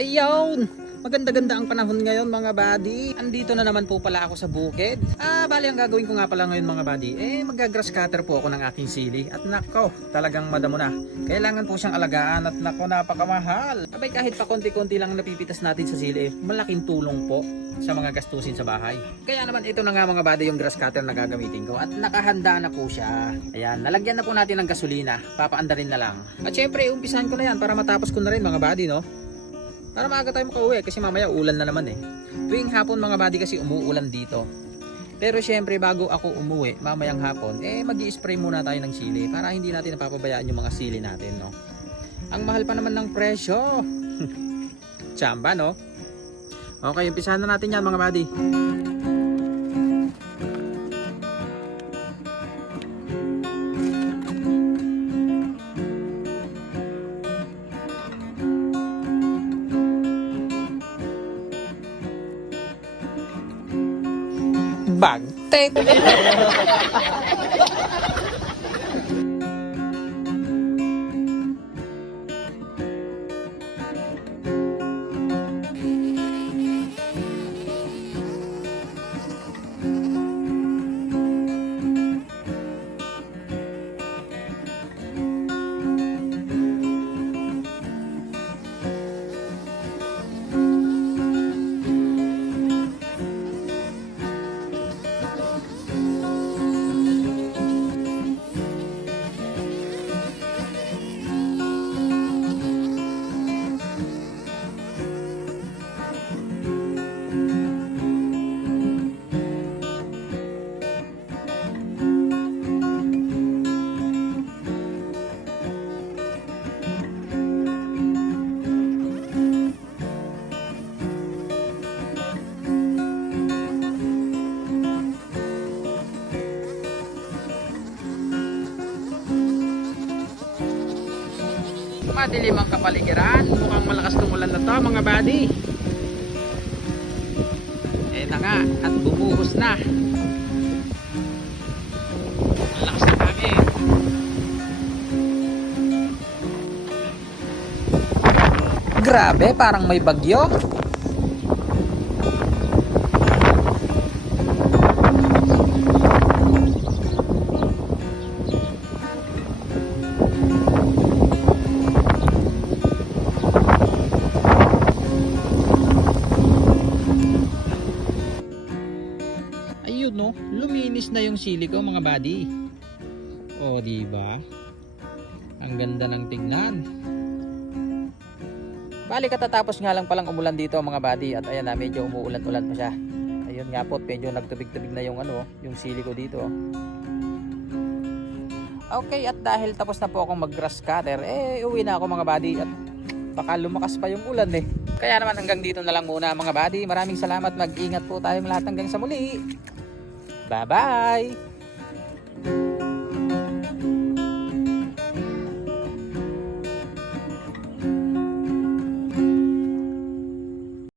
Ayun! Maganda-ganda ang panahon ngayon mga buddy. Andito na naman po pala ako sa bukid. Bali ang gagawin ko nga pala ngayon mga buddy, magga-grass cutter po ako ng aking sili. At nako, talagang madamo na. Kailangan po siyang alagaan at nako, napakamahal. Abay kahit pa konti-konti lang napipitas natin sa sili, malaking tulong po sa mga gastusin sa bahay. Kaya naman ito na nga mga buddy yung grass cutter na gagamitin ko. At nakahanda na po siya. Ayan, nalagyan na po natin ng gasolina. Papaandarin na lang. At syempre, umpisahan ko na yan para matapos ko na rin mga buddy, no? Para maaga tayo makauwi kasi mamaya ulan na naman eh. Tuwing hapon mga buddy kasi umuulan dito. Pero syempre bago ako umuwi mamayang hapon mag-i-spray muna tayo ng sili para hindi natin napapabayaan yung mga sili natin, no. Ang mahal pa naman ng presyo. Tsamba, no. Okay, umpisahan na natin yan mga buddy. Bagtek. Madilim ang kapaligiran, mukhang malakas tumulan na to mga buddy. Na nga, at bumuhos na. Ang lakas ng hangin. Grabe, parang may bagyo. Ayun, no, luminis na yung sili ko mga buddy. O di ba? Ang ganda ng tignan. Bali katatapos nga lang palang umulan dito mga buddy at ayan na medyo umuulan-ulan pa siya. Ayun nga po, medyo nagtubig-tubig na yung yung sili ko dito. Okay, at dahil tapos na po akong mag-grass cutter, uwi na ako mga buddy at baka lumakas pa yung ulan eh. Kaya naman hanggang dito na lang muna mga buddy. Maraming salamat, mag-ingat po tayong lahat hanggang sa muli. Bye-bye!